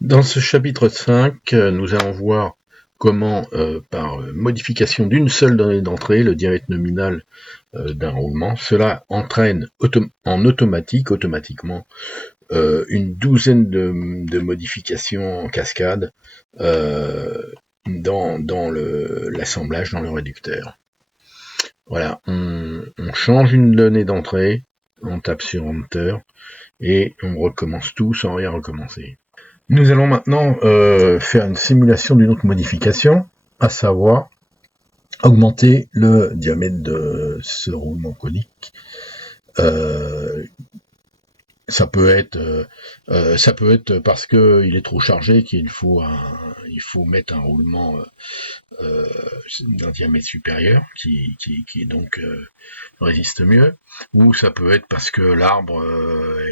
Dans ce chapitre 5, nous allons voir comment, par modification d'une seule donnée d'entrée, le diamètre nominal d'un roulement, cela entraîne automatiquement, une douzaine de modifications en cascade dans l'assemblage, dans le réducteur. Voilà, on change une donnée d'entrée, on tape sur Enter, et on recommence tout sans rien recommencer. Nous allons maintenant faire une simulation d'une autre modification, à savoir augmenter le diamètre de ce roulement conique. Ça peut être parce que il est trop chargé qu'il faut mettre un roulement d'un diamètre supérieur qui donc résiste mieux, ou ça peut être parce que l'arbre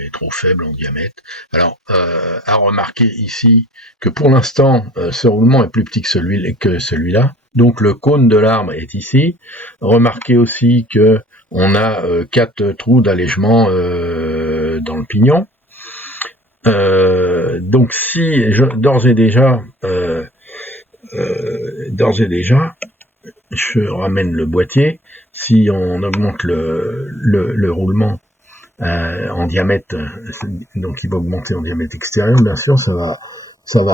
est trop faible en diamètre. Alors, à remarquer ici que pour l'instant, ce roulement est plus petit que celui-là, donc le cône de l'arbre est ici. Remarquez aussi que on a 4 trous d'allègement dans le pignon. Donc si d'ores et déjà, je ramène le boîtier. Si on augmente le roulement en diamètre, donc il va augmenter en diamètre extérieur, bien sûr, ça va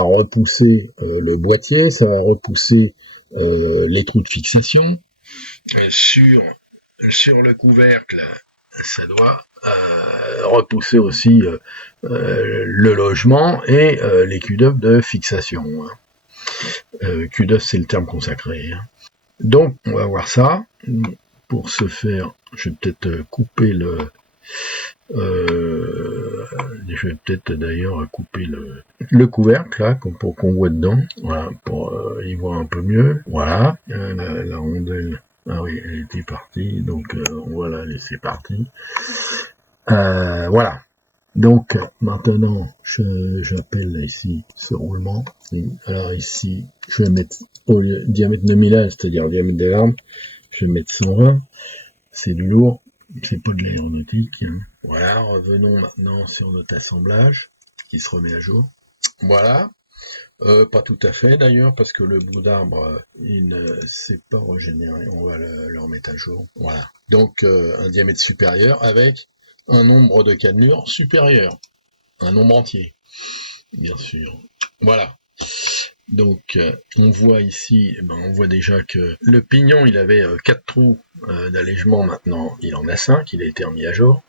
repousser le boîtier, ça va repousser les trous de fixation. Sur le couvercle, ça doit repousser aussi le logement et les culs de fixation. Q2, c'est le terme consacré. Donc, on va voir ça. Pour ce faire, je vais peut-être couper je vais peut-être d'ailleurs couper le couvercle, là, pour qu'on voit dedans. Voilà, pour y voir un peu mieux. Voilà, la rondelle. Ah oui, elle était partie, donc on va la laisser partie. Voilà. Donc maintenant, j'appelle ici ce roulement. Alors ici, je vais mettre au diamètre nominal, c'est-à-dire le diamètre de l'arbre, je vais mettre 120. C'est du lourd, c'est pas de l'aéronautique. Voilà, revenons maintenant sur notre assemblage qui se remet à jour. Voilà. Pas tout à fait d'ailleurs, parce que le bout d'arbre, il ne s'est pas régénéré. On va le remettre à jour. Voilà. Donc un diamètre supérieur avec un nombre de cannelures supérieur. Un nombre entier, bien sûr. Voilà. Donc on voit ici, on voit déjà que le pignon, il avait 4 trous d'allègement, maintenant il en a 5, il a été remis à jour.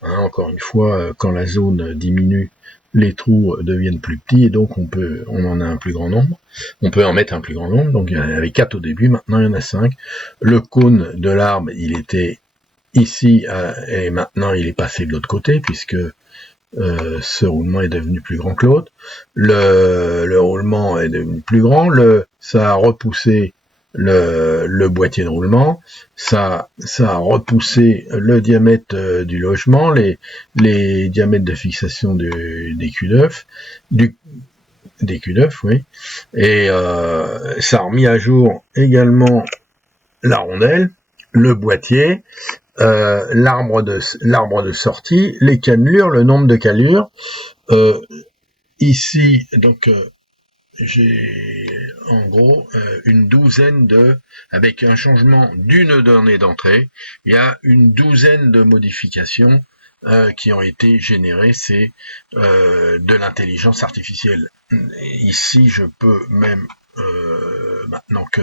Encore une fois, quand la zone diminue, les trous deviennent plus petits, et donc on en a un plus grand nombre. On peut en mettre un plus grand nombre, donc il y en avait 4 au début, maintenant il y en a 5. Le cône de l'arbre, il était ici, et maintenant il est passé de l'autre côté, puisque ce roulement est devenu plus grand que l'autre. Le roulement est devenu plus grand. Ça a repoussé le boîtier de roulement. Ça a repoussé le diamètre du logement, les diamètres de fixation des culs des culs oui. Et ça a remis à jour également la rondelle, le boîtier, l'arbre de sortie, les cannelures, le nombre de cannelures. Ici, donc, j'ai en gros une douzaine avec un changement d'une donnée d'entrée, il y a une douzaine de modifications qui ont été générées. C'est de l'intelligence artificielle. Ici, je peux même, maintenant que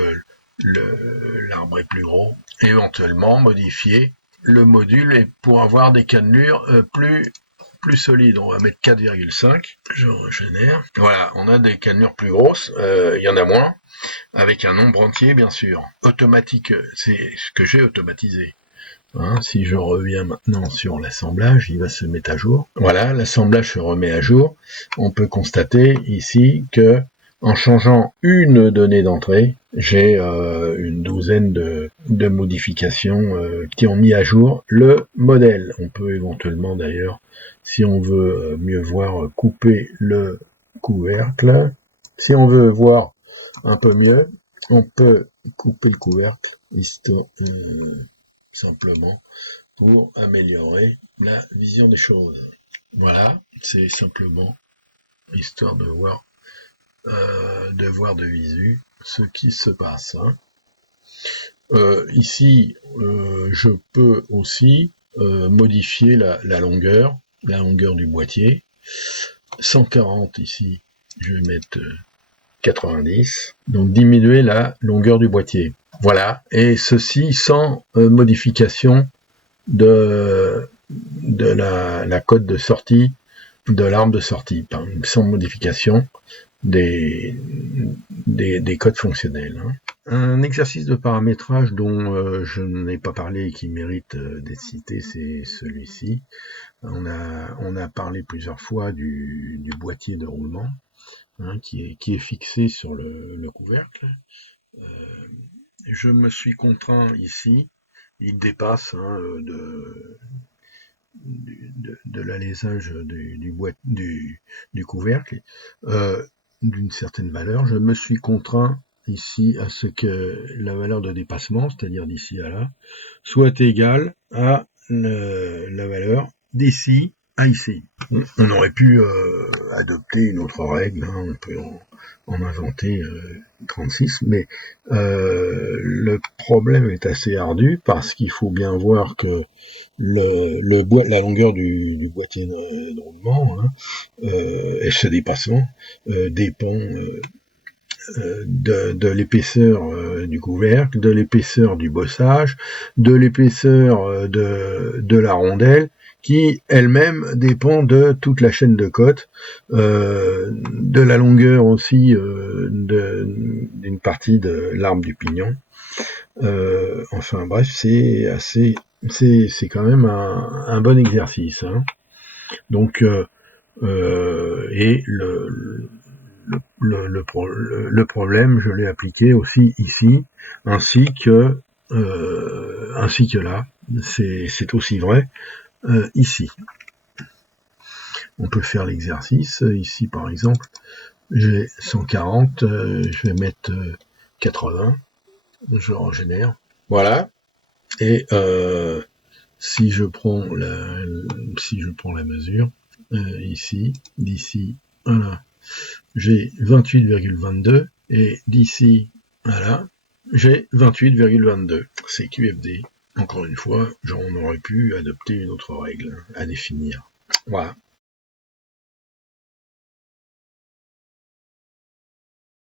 l'arbre est plus gros, éventuellement modifier le module et pour avoir des cannelures plus solides. On va mettre 4,5. Je régénère. Voilà, on a des cannelures plus grosses. Il y en a moins, avec un nombre entier, bien sûr. Automatique, c'est ce que j'ai automatisé. Si je reviens maintenant sur l'assemblage, il va se mettre à jour. Voilà, l'assemblage se remet à jour. On peut constater ici que en changeant une donnée d'entrée, j'ai une douzaine de modifications qui ont mis à jour le modèle. On peut éventuellement d'ailleurs, si on veut mieux voir, couper le couvercle. Si on veut voir un peu mieux, on peut couper le couvercle, histoire simplement pour améliorer la vision des choses. Voilà, c'est simplement histoire de voir de visu ce qui se passe. Hein. Ici, je peux aussi modifier la longueur du boîtier. 140 ici, je vais mettre 90, donc diminuer la longueur du boîtier. Voilà, et ceci sans modification de la cote de sortie, de l'arme de sortie, sans modification des codes fonctionnels. Hein. Un exercice de paramétrage dont je n'ai pas parlé et qui mérite d'être cité, c'est celui-ci. On a parlé plusieurs fois du boîtier de roulement, hein, qui est fixé sur le couvercle. Je me suis contraint ici, il dépasse hein, de l'alésage du couvercle d'une certaine valeur. Je me suis contraint ici à ce que la valeur de dépassement, c'est-à-dire d'ici à là, soit égale à la valeur d'ici à ici. On aurait pu adopter une autre règle, hein, on peut en inventer 36, mais le problème est assez ardu parce qu'il faut bien voir que la longueur du boîtier de roulement hein, et ce dépassement dépend de l'épaisseur du couvercle, de l'épaisseur du bossage, de l'épaisseur de la rondelle, qui elle-même dépend de toute la chaîne de cote, de la longueur aussi d'une partie de l'arme du pignon. Enfin bref, c'est quand même un bon exercice. Hein. Donc et le problème, je l'ai appliqué aussi ici, ainsi que là. C'est aussi vrai ici. On peut faire l'exercice. Ici, par exemple, j'ai 140, je vais mettre 80, je régénère. Voilà. Et si je prends la mesure, ici, d'ici, voilà, j'ai 28,22 et d'ici à là, j'ai 28,22. C'est QFD. Encore une fois, on aurait pu adopter une autre règle à définir. Voilà.